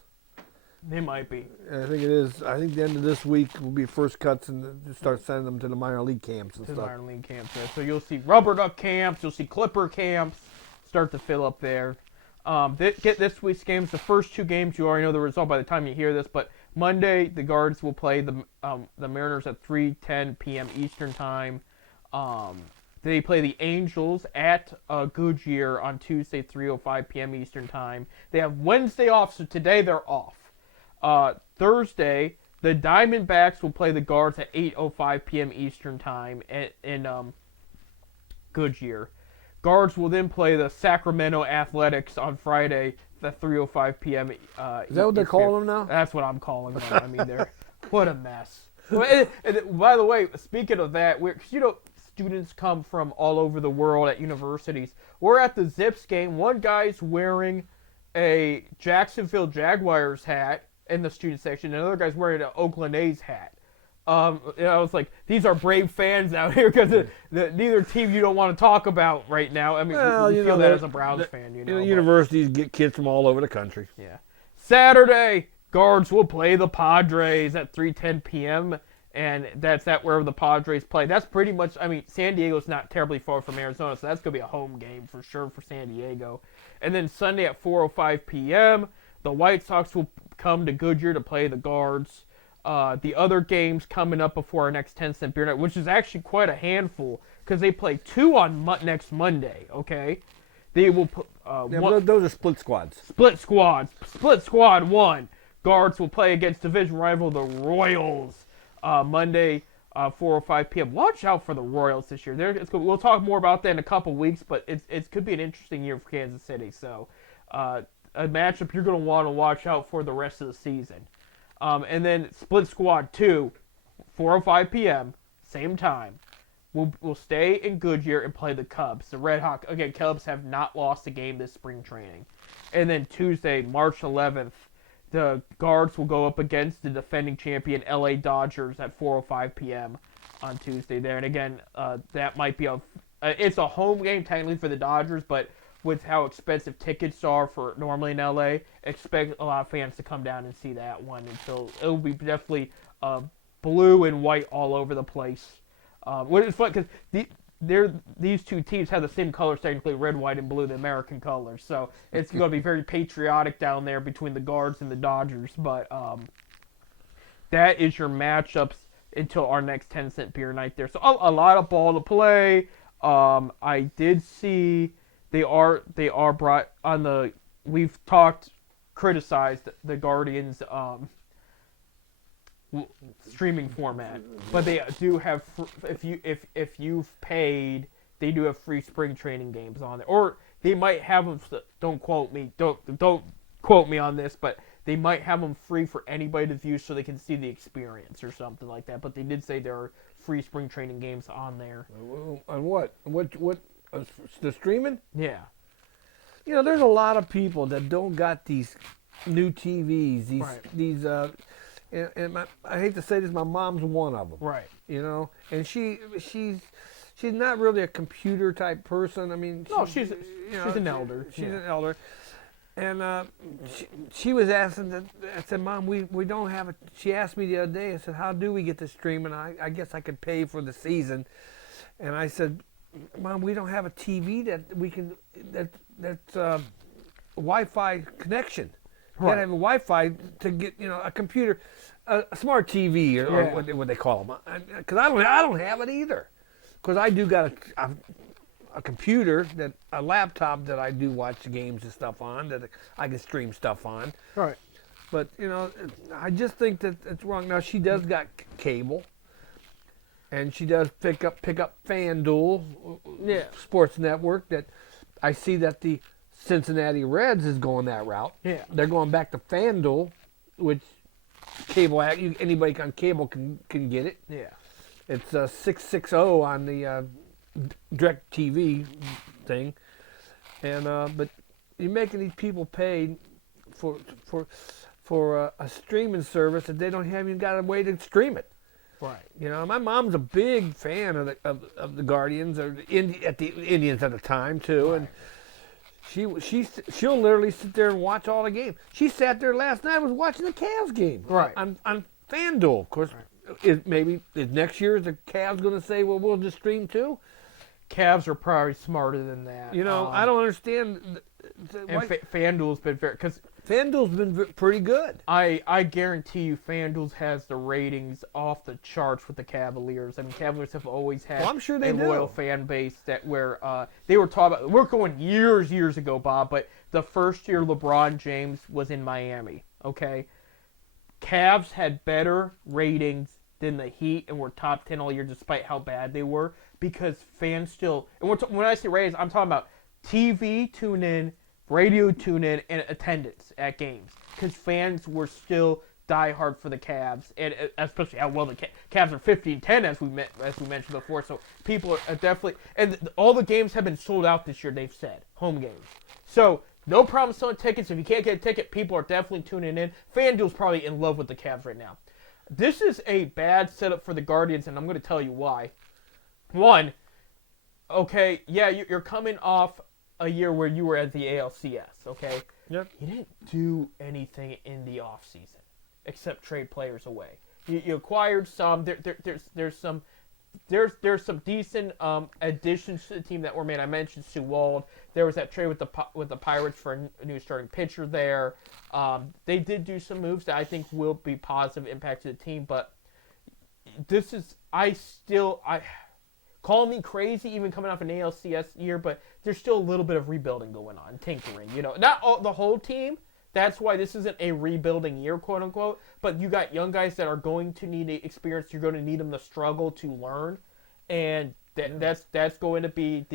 They might be. I think it is. I think the end of this week will be first cuts and start sending them to the minor league camps and stuff. Minor league camps. Yeah. So you'll see rubber duck camps. You'll see clipper camps start to fill up there. Get this week's games. The first 2 games, you already know the result by the time you hear this. But Monday, the Guards will play the Mariners at 3:10 p.m. Eastern time. They play the Angels at Goodyear on Tuesday, 3:05 p.m. Eastern time. They have Wednesday off, so today they're off. Thursday, the Diamondbacks will play the Guards at 8:05 p.m. Eastern time in Goodyear. Guards will then play the Sacramento Athletics on Friday at 3:05 p.m. Is that what they're calling them now? That's what I'm calling them. I mean, what a mess. And by the way, speaking of that, students come from all over the world at universities. We're at the Zips game. One guy's wearing a Jacksonville Jaguars hat in the student section, and another guy's wearing an Oakland A's hat. I was like, these are brave fans out here because neither team you don't want to talk about right now. I mean, you feel that as a Browns fan, universities get kids from all over the country. Yeah. Saturday, Guards will play the Padres at 3:10 p.m. and that's at wherever the Padres play. That's pretty much. I mean, San Diego's not terribly far from Arizona, so that's gonna be a home game for sure for San Diego. And then Sunday at 4:05 p.m., the White Sox will come to Goodyear to play the Guards. The other games coming up before our next 10-cent beer night, which is actually quite a handful, because they play 2 on next Monday, okay? They will those are split squads. Split squad 1. Guards will play against division rival the Royals Monday, 4:05 p.m. Watch out for the Royals this year. We'll talk more about that in a couple weeks, but it could be an interesting year for Kansas City. So a matchup you're going to want to watch out for the rest of the season. And then Split Squad 2, 4:05 p.m., same time. We'll stay in Goodyear and play the Cubs. The Red Hawks, again, Cubs have not lost a game this spring training. And then Tuesday, March 11th, the Guards will go up against the defending champion LA Dodgers at 4:05 p.m. on Tuesday there. And again, that might be it's a home game technically for the Dodgers, but with how expensive tickets are for normally in LA, expect a lot of fans to come down and see that one. And so it'll be definitely blue and white all over the place. Which is fun because these two teams have the same colors, technically red, white, and blue, the American colors. So it's going to be very patriotic down there between the Guards and the Dodgers. But that is your matchups until our next 10-cent beer night there. So a lot of ball to play. I did see they are brought on the. We've criticized the Guardians streaming format, but they do have if you've paid, they do have free spring training games on there, or they might have them. Don't quote me. Don't quote me on this, but they might have them free for anybody to view so they can see the experience or something like that. But they did say there are free spring training games on there. On what? What? The streaming? Yeah. You know, there's a lot of people that don't got these new TVs. These I hate to say this, my mom's one of them. Right. You know, and she's not really a computer type person. I mean, no, she's an elder. She's an elder, and she was asking that. I said, Mom, we don't have a. She asked me the other day. I said, how do we get the stream? And I guess I could pay for the season. And I said, Mom, we don't have a TV that we can that's Wi-Fi connection. You gotta have a Wi-Fi to get a computer, a smart TV or what they call them. Because I don't have it either. Because I do got a computer, a laptop that I do watch games and stuff on, that I can stream stuff on. Right. But I just think that it's wrong. Now she does got cable, and she does pick up FanDuel, Sports Network. That I see that the Cincinnati Reds is going that route. Yeah. They're going back to FanDuel, which cable anybody on cable can get it. Yeah. It's 660 on the Direct TV thing, and but you're making these people pay for a streaming service that they don't have even got a way to stream it. Right. My mom's a big fan of the Guardians or the Indians at the time too, and she'll literally sit there and watch all the games. She sat there last night, was watching the Cavs game on FanDuel. Of course, is next year the Cavs going to say, well, we'll just stream too? Cavs are probably smarter than that. I don't understand. And FanDuel's been very because FanDuel's been pretty good. I guarantee you, FanDuel has the ratings off the charts with the Cavaliers. I mean, Cavaliers have always had I'm sure they loyal fan base that where they were talking about. We're going years ago, Bob, but the first year LeBron James was in Miami. Okay, Cavs had better ratings than the Heat and were top 10 all year, despite how bad they were, because fans still. And when I say ratings, I'm talking about TV tune in, radio tune in, and attendance at games, because fans were still diehard for the Cavs, and especially how well the Cavs are 15-10 as we mentioned before. So people are definitely, and all the games have been sold out this year. They've said home games, so no problem selling tickets. If you can't get a ticket, people are definitely tuning in. FanDuel's probably in love with the Cavs right now. This is a bad setup for the Guardians, and I'm going to tell you why. One, okay, yeah, you're coming off a year where you were at the ALCS, okay? Yep. You didn't do anything in the offseason except trade players away. You acquired some. There's some decent additions to the team that were made. I mentioned Sewald. There was that trade with the Pirates for a new starting pitcher there. They did do some moves that I think will be positive impact to the team, but this is call me crazy even coming off an ALCS year, but there's still a little bit of rebuilding going on, tinkering. Not the whole team. That's why this isn't a rebuilding year, quote unquote. But you got young guys that are going to need experience. You're going to need them to struggle to learn, and that's going to be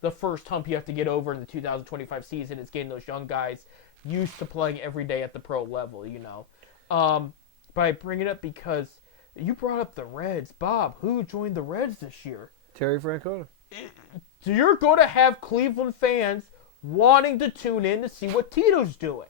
the first hump you have to get over in the 2025 season. Is getting those young guys used to playing every day at the pro level. But I bring it up because you brought up the Reds, Bob. Who joined the Reds this year? Terry Francona. So you're going to have Cleveland fans wanting to tune in to see what Tito's doing.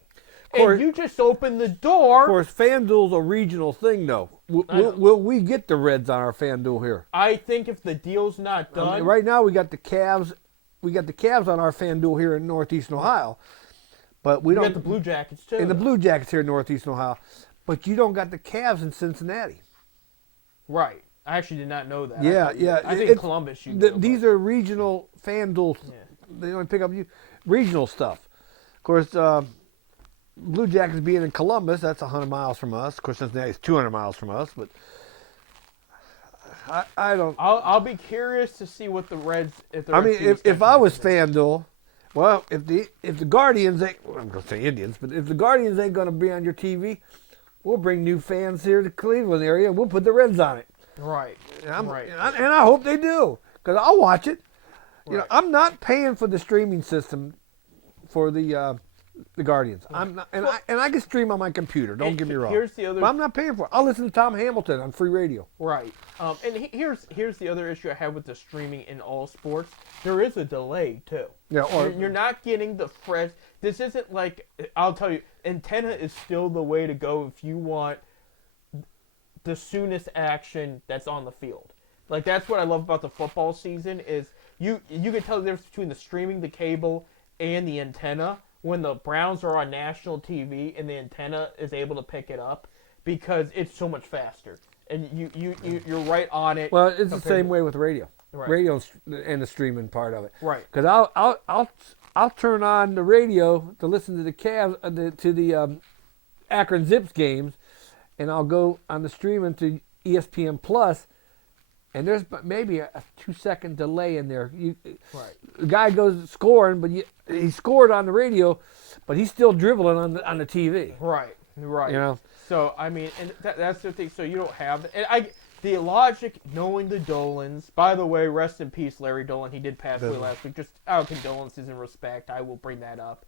And you just opened the door. Of course, FanDuel's a regional thing, though. Will we get the Reds on our FanDuel here? I think if the deal's not done. Right now, we got the Cavs. We got the Cavs on our FanDuel here in Northeastern Ohio, but we don't. Got the Blue Jackets too. And the Blue Jackets here in Northeastern Ohio, but you don't got the Cavs in Cincinnati. Right. I actually did not know that. Yeah. I think Columbus. These are regional FanDuel. Yeah. They only pick up regional stuff. Of course, Blue Jackets being in Columbus, that's 100 miles from us. Of course, Cincinnati's 200 miles from us, but I don't. I'll be curious to see what the Reds. If I was FanDuel, well, if the Guardians ain't, I'm going to say Indians, but if the Guardians ain't going to be on your TV, we'll bring new fans here to Cleveland area. We'll put the Reds on it. Right. Right. And I hope they do, because I'll watch it. Right. I'm not paying for the streaming system for the the Guardians. I'm not, and I can stream on my computer. Don't get me wrong. Here's the other. But I'm not paying for it. I'll listen to Tom Hamilton on free radio. Right. Here's the other issue I have with the streaming in all sports. There is a delay too. Yeah. Or You're not getting the fresh. This isn't like, I'll tell you, antenna is still the way to go if you want the soonest action that's on the field. Like, that's what I love about the football season is you can tell the difference between the streaming, the cable, and the antenna when the Browns are on national TV and the antenna is able to pick it up because it's so much faster. And you're right on it. Well, it's the same way with radio. Right. Radio and the streaming part of it. Right. Because I'll turn on the radio to listen to the Cavs to the Akron Zips games, and I'll go on the streaming to ESPN Plus, and there's maybe a 2-second delay in there. Right. The guy goes scoring, but he scored on the radio, but he's still dribbling on the TV. Right. Right. You know. So I mean, and that's the thing. So you don't have, and the logic, knowing the Dolans. By the way, rest in peace, Larry Dolan. He did pass away last week. Just out of condolences and respect, I will bring that up.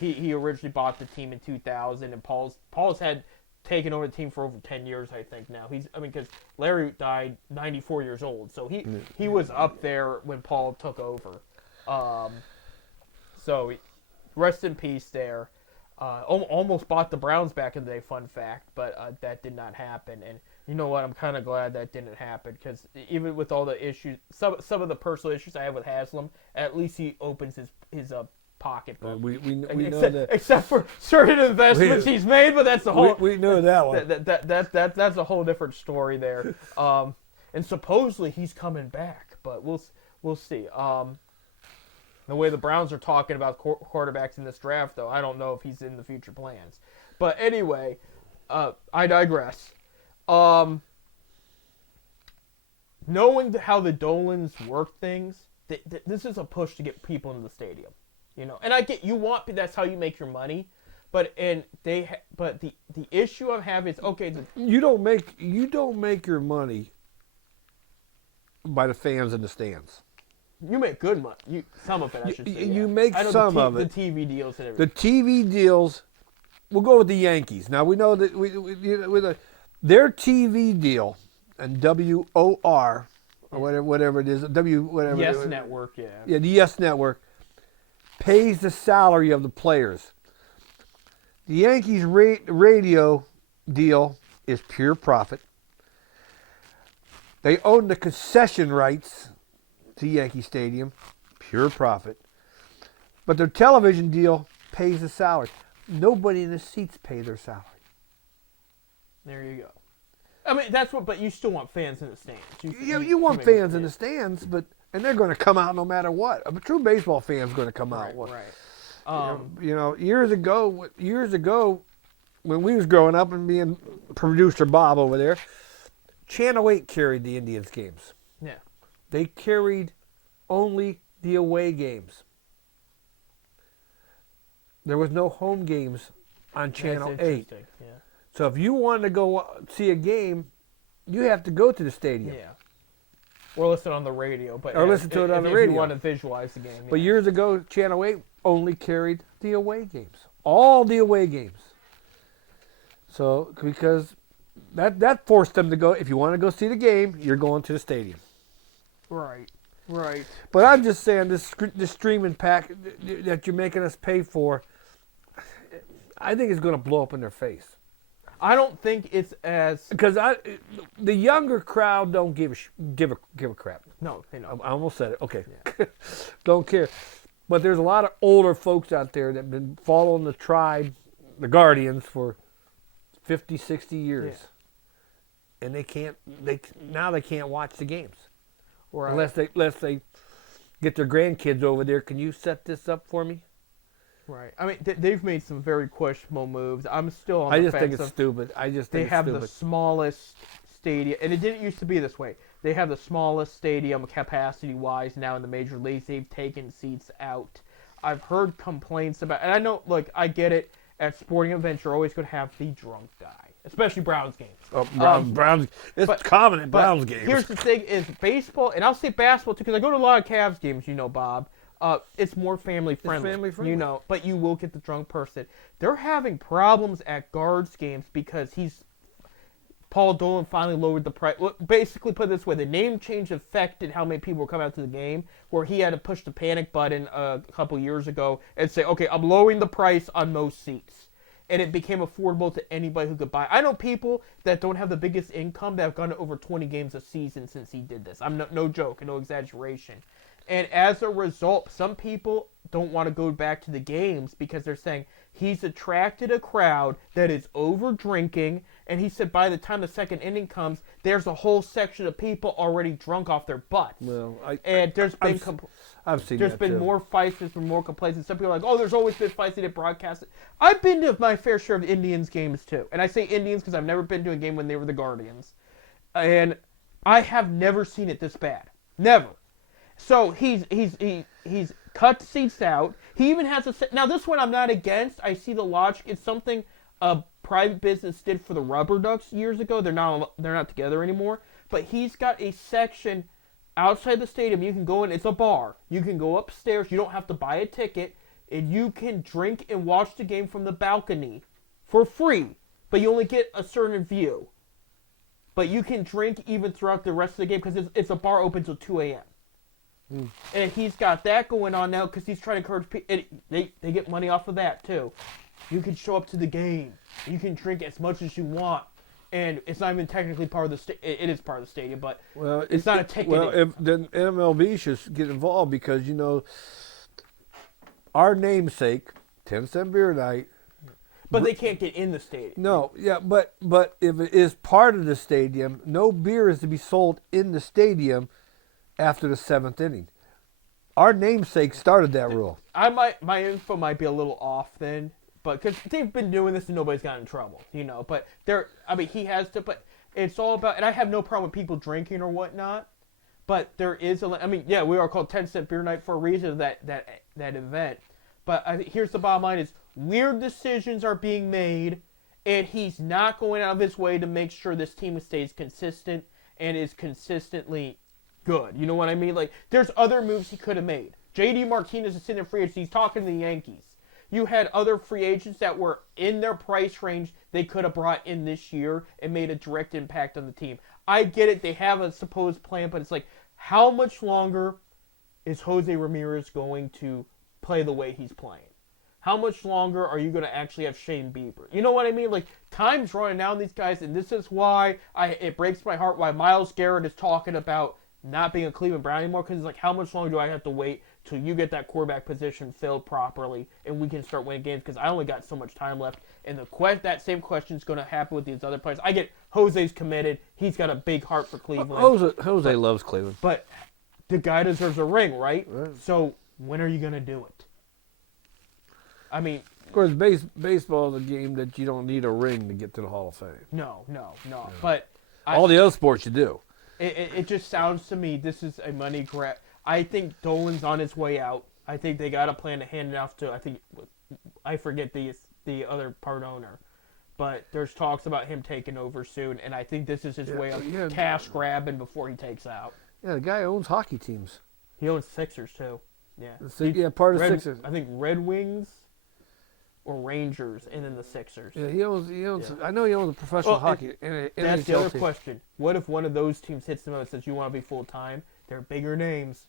He originally bought the team in 2000, and Paul's had taken over the team for over 10 years, I think. Now because Larry died 94 years old, so he was up there when Paul took over. So rest in peace there. Almost bought the Browns back in the day, fun fact, but that did not happen. And you know what? I'm kind of glad that didn't happen because even with all the issues, some of the personal issues I have with Haslam, at least he opens his pocketbook. We know that. Except for certain investments he's made, but that's the whole. We know that one. That's a whole different story there. And supposedly he's coming back, but we'll see. The way the Browns are talking about quarterbacks in this draft, though, I don't know if he's in the future plans. But anyway, I digress. Knowing how the Dolans work things, this is a push to get people into the stadium. You know, and I get that's how you make your money. But the issue I'm having is you don't make your money by the fans in the stands. You make good money. Some of it, I should say. You make some of it. The TV deals and everything. The TV deals. We'll go with the Yankees. Now we know that their TV deal and WOR or whatever it is, whatever. Yes Network, yeah. Yeah, the Yes Network pays the salary of the players. The Yankees radio deal is pure profit. They own the concession rights to Yankee Stadium, pure profit. But their television deal pays the salary. Nobody in the seats pay their salary. There you go. I mean, but you still want fans in the stands. You want fans in the stands, and they're going to come out no matter what. A true baseball fan's going to come out. Right. Years ago, when we was growing up and being producer Bob over there, Channel 8 carried the Indians games. Yeah. They carried only the away games. There was no home games on Channel 8. Yeah. So if you wanted to go see a game, you have to go to the stadium. Yeah. Or listen on the radio. Listen to it on the radio. If you want to visualize the game. But years ago, Channel 8 only carried the away games. All the away games. So, because that forced them to go, if you want to go see the game, you're going to the stadium. Right. But I'm just saying, this streaming pack that you're making us pay for, I think it's going to blow up in their face. I don't think it's as because the younger crowd don't give a crap. No, they don't. I almost said it. Okay, yeah. Don't care. But there's a lot of older folks out there that have been following the tribe, the Guardians, for 50, 60 years, and they can't watch the games. Right. Unless they get their grandkids over there. Can you set this up for me? Right. I mean, they've made some very questionable moves. I'm still on the fence. I just think it's stupid. They have the smallest stadium, and it didn't used to be this way. They have the smallest stadium capacity-wise now in the major leagues. They've taken seats out. I've heard complaints about, and I know, I get it. At sporting events, you're always going to have the drunk guy, especially Browns games. Oh, Browns. It's common in Browns games. Here's the thing: is baseball, and I'll say basketball too, because I go to a lot of Cavs games. You know, Bob. it's more family friendly. family friendly. You know, but you will get the drunk person. They're having problems at guards games because Paul Dolan finally lowered the price. Basically, put it this way, the name change affected how many people were coming out to the game, where he had to push the panic button a couple years ago and say, okay, I'm lowering the price on most seats. And it became affordable to anybody who could buy. I know people that don't have the biggest income that have gone to over 20 games a season since he did this. I'm no joke, no exaggeration. And as a result, some people don't want to go back to the games because they're saying he's attracted a crowd that is over drinking. And he said by the time the second inning comes, there's a whole section of people already drunk off their butts. Well, I've seen that been too. more fights, there's been more complaints, and some people are like, oh, there's always been fights, they didn't broadcast it. I've been to my fair share of Indians games too. And I say Indians because I've never been to a game when they were the Guardians. And I have never seen it this bad. Never. So he's cut seats out. He even has now this one I'm not against. I see the logic. It's something a private business did for the Rubber Ducks years ago. They're not together anymore. But he's got a section outside the stadium. You can go in. It's a bar. You can go upstairs. You don't have to buy a ticket, and you can drink and watch the game from the balcony for free. But you only get a certain view. But you can drink even throughout the rest of the game because it's a bar open till 2 a.m. And he's got that going on now because he's trying to encourage people. They get money off of that too. You can show up to the game. You can drink as much as you want, and it's not even technically part of the stadium. It is part of the stadium, but it's not a ticket. Well, then MLB should get involved because our namesake, 10-cent beer night. But they can't get in the stadium. No, yeah, but if it is part of the stadium, no beer is to be sold in the stadium after the 7th inning. Our namesake started that rule. My info might be a little off then, but because they've been doing this and nobody's gotten in trouble, But he has to. But it's all about, and I have no problem with people drinking or whatnot. But there is we are called 10-cent beer night for a reason. That event. But here's the bottom line: is weird decisions are being made, and he's not going out of his way to make sure this team stays consistent and is consistently good. You know what I mean? Like, there's other moves he could have made. J.D. Martinez is sitting in free agency. He's talking to the Yankees. You had other free agents that were in their price range they could have brought in this year and made a direct impact on the team. I get it. They have a supposed plan, but it's like, how much longer is Jose Ramirez going to play the way he's playing? How much longer are you going to actually have Shane Bieber? You know what I mean? Like, time's running down these guys, and this is why it breaks my heart why Myles Garrett is talking about not being a Cleveland Brown anymore, because it's like, how much longer do I have to wait till you get that quarterback position filled properly and we can start winning games? Because I only got so much time left, and that same question is going to happen with these other players. I get Jose's committed. He's got a big heart for Cleveland. Jose loves Cleveland. But the guy deserves a ring, right? So when are you going to do it? I mean, of course, baseball is a game that you don't need a ring to get to the Hall of Fame. No. Yeah. But all the other sports you do. It just sounds to me this is a money grab. I think Dolan's on his way out. I think they got a plan to hand it off to, I forget the other part owner. But there's talks about him taking over soon, and I think this is his way of cash grabbing before he takes out. Yeah, the guy owns hockey teams. He owns Sixers too. Yeah. Part of Sixers. I think Red Wings or Rangers, and then the Sixers. Yeah, he owns. I know he owns a professional hockey. That's the other question. What if one of those teams hits them and says, "You want to be full time?" They're bigger names,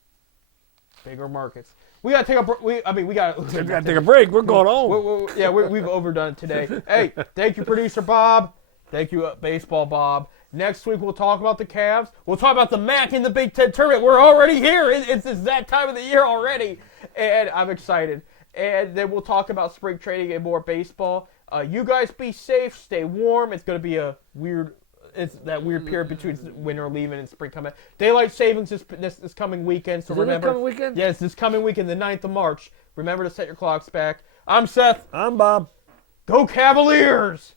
bigger markets. We gotta take a break. We gotta take a break. We're going home. We've overdone it today. Hey, thank you, producer Bob. Thank you, Baseball Bob. Next week we'll talk about the Cavs. We'll talk about the MAC in the Big Ten tournament. We're already here. It's that time of the year already, and I'm excited. And then we'll talk about spring training and more baseball. You guys be safe, stay warm. It's going to be it's that weird period between winter leaving and spring coming. Daylight savings is this coming weekend. So remember, this coming weekend? Yes, this coming weekend, the 9th of March. Remember to set your clocks back. I'm Seth. I'm Bob. Go Cavaliers!